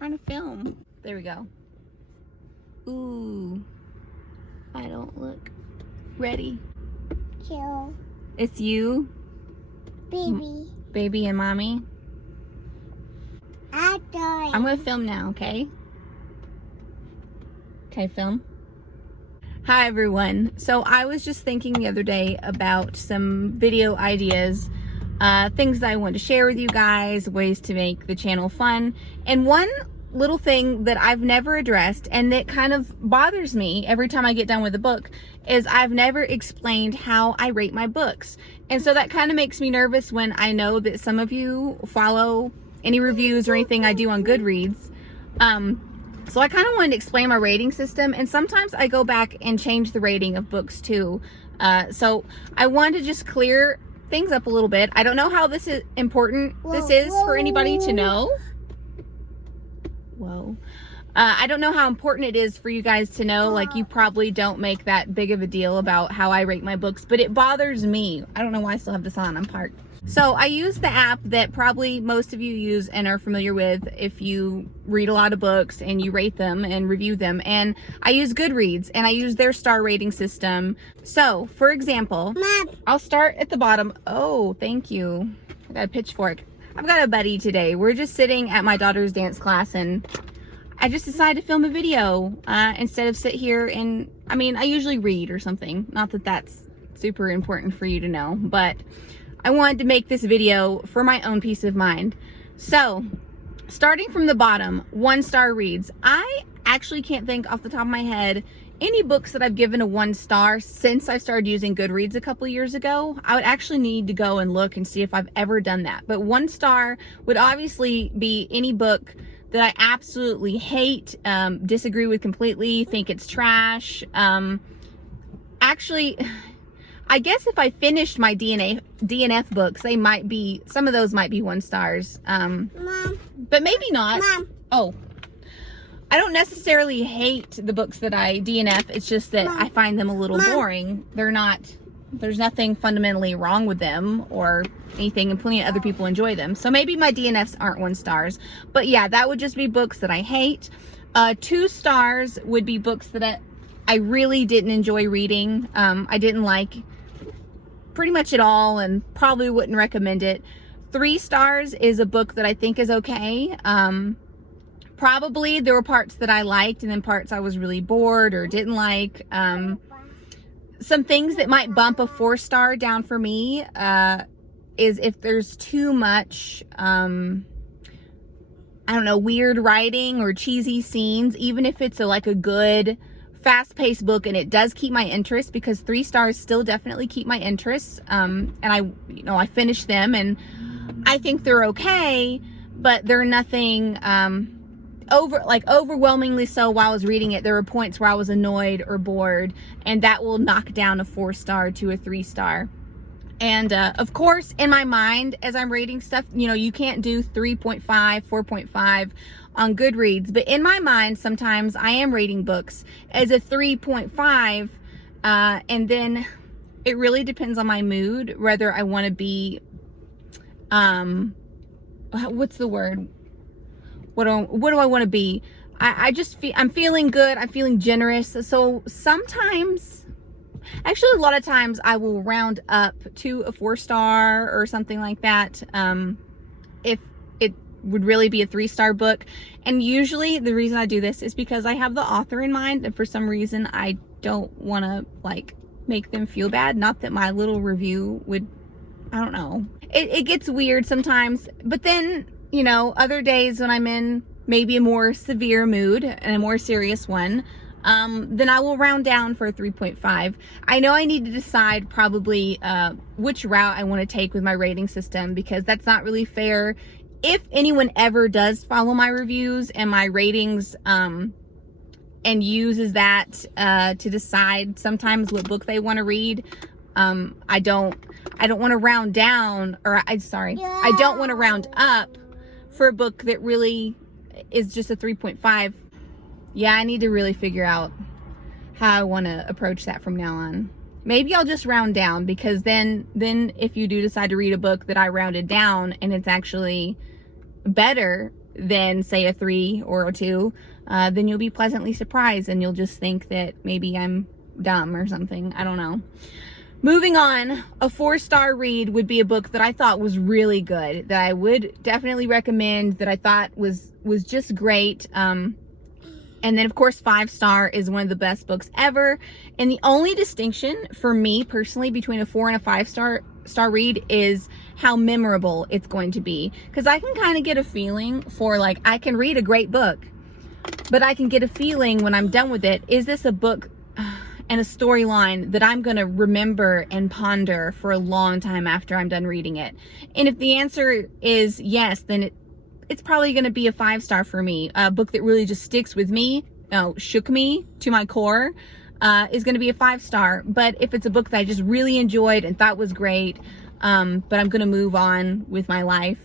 trying to film. There we go. Ooh. I don't look ready. Chill. It's you? Baby. Baby and mommy? I'm I'm gonna film now, okay? Okay, film. Hi everyone. So I was just thinking the other day about some video ideas, things that I want to share with you guys, ways to make the channel fun. And one little thing that I've never addressed and that kind of bothers me every time I get done with a book is I've never explained how I rate my books. And so that kind of makes me nervous when I know that some of you follow any reviews or anything I do on Goodreads. So I kind of wanted to explain my rating system, and sometimes I go back and change the rating of books too. So I wanted to just clear things up a little bit. I don't know how this is important this is for anybody to know. Whoa. I don't know how important it is for you guys to know. Like, you probably don't make that big of a deal about how I rate my books, but it bothers me. I don't know why I still have this on. I'm parked. So I use the app that probably most of you use and are familiar with if you read a lot of books and you rate them and review them. And I use Goodreads and I use their star rating system. So, for example, Mom. I'll start at the bottom. Oh, thank you. I got a pitchfork. I've got a buddy today. We're just sitting at my daughter's dance class and I just decided to film a video instead of sit here and, I mean, I usually read or something. Not that that's super important for you to know, but I wanted to make this video for my own peace of mind. So, starting from the bottom, 1-star reads. I actually can't think off the top of my head any books that I've given a 1-star since I started using Goodreads a couple years ago. I would actually need to go and look and see if I've ever done that. But 1-star would obviously be any book that I absolutely hate, disagree with completely, think it's trash. Actually, I guess if I finished my DNF books, they might be, some of those might be 1-stars. Mom. But maybe not. Mom. Oh, I don't necessarily hate the books that I DNF. It's just that I find them a little boring. They're not, there's nothing fundamentally wrong with them or anything, and plenty of other people enjoy them. So maybe my DNFs aren't 1-stars. But yeah, that would just be books that I hate. 2 stars would be books that I really didn't enjoy reading. I didn't like pretty much at all and probably wouldn't recommend it. 3 stars is a book that I think is okay. Probably there were parts that I liked and then parts I was really bored or didn't like. Some things that might bump a 4-star down for me is if there's too much, I don't know, weird writing or cheesy scenes, even if it's like a good fast-paced book and it does keep my interest, because 3 stars still definitely keep my interest. And I finish them and I think they're okay, but they're nothing overwhelmingly so. While I was reading it, there were points where I was annoyed or bored, and that will knock down a 4-star to a 3-star. And of course, in my mind, as I'm rating stuff, you can't do 3.5, 4.5 on Goodreads, but in my mind, sometimes I am rating books as a 3.5, and then it really depends on my mood, whether I want to be, what's the word? What do I want to be? I just feel, I'm feeling good. I'm feeling generous. So sometimes, actually a lot of times, I will round up to a 4-star or something like that. If it would really be a 3-star book. And usually the reason I do this is because I have the author in mind, and for some reason I don't want to make them feel bad. Not that my little review would, I don't know. It gets weird sometimes, but then, other days when I'm in maybe a more severe mood and a more serious one, then I will round down for a 3.5. I know I need to decide probably which route I want to take with my rating system, because that's not really fair. If anyone ever does follow my reviews and my ratings and uses that to decide sometimes what book they want to read, I don't want to round down, or I don't want to round up for a book that really is just a 3.5. Yeah, I need to really figure out how I want to approach that from now on. Maybe I'll just round down, because then if you do decide to read a book that I rounded down and it's actually better, than say a 3 or a 2, then you'll be pleasantly surprised and you'll just think that maybe I'm dumb or something. I don't know. Moving on, a 4-star read would be a book that I thought was really good, that I would definitely recommend, that I thought was just great. And then of course 5-star is one of the best books ever. And the only distinction for me personally between a 4 and a 5-star read is how memorable it's going to be. Because I can kind of get a feeling for, like, I can read a great book, but I can get a feeling when I'm done with it, is this a book and a storyline that I'm going to remember and ponder for a long time after I'm done reading it? And if the answer is yes, then it's probably going to be a 5-star for me. A book that really just sticks with me, shook me to my core, is going to be a 5-star. But if it's a book that I just really enjoyed and thought was great, but I'm going to move on with my life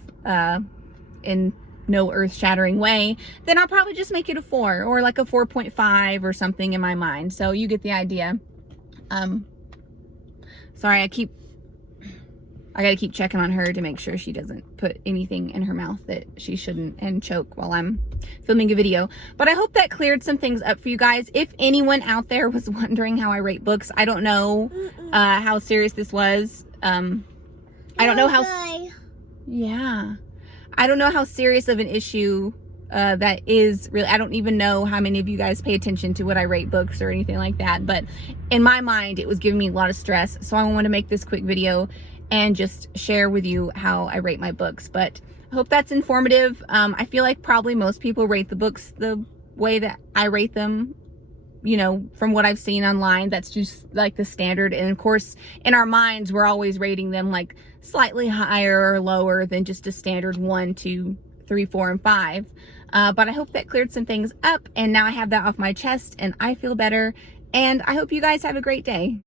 in no earth-shattering way, then I'll probably just make it a 4 or like a 4.5 or something in my mind. So you get the idea. Sorry, I gotta keep checking on her to make sure she doesn't put anything in her mouth that she shouldn't and choke while I'm filming a video. But I hope that cleared some things up for you guys. If anyone out there was wondering how I rate books, I don't know how serious this was. I don't know how... Yeah. I don't know how serious of an issue that is really. I don't even know how many of you guys pay attention to what I rate books or anything like that. But in my mind, it was giving me a lot of stress. So I want to make this quick video and just share with you how I rate my books. But I hope that's informative. I feel like probably most people rate the books the way that I rate them. You know, from what I've seen online, that's just like the standard. And of course, in our minds, we're always rating them like slightly higher or lower than just a standard 1, 2, 3, 4, and 5. But I hope that cleared some things up. And now I have that off my chest and I feel better. And I hope you guys have a great day.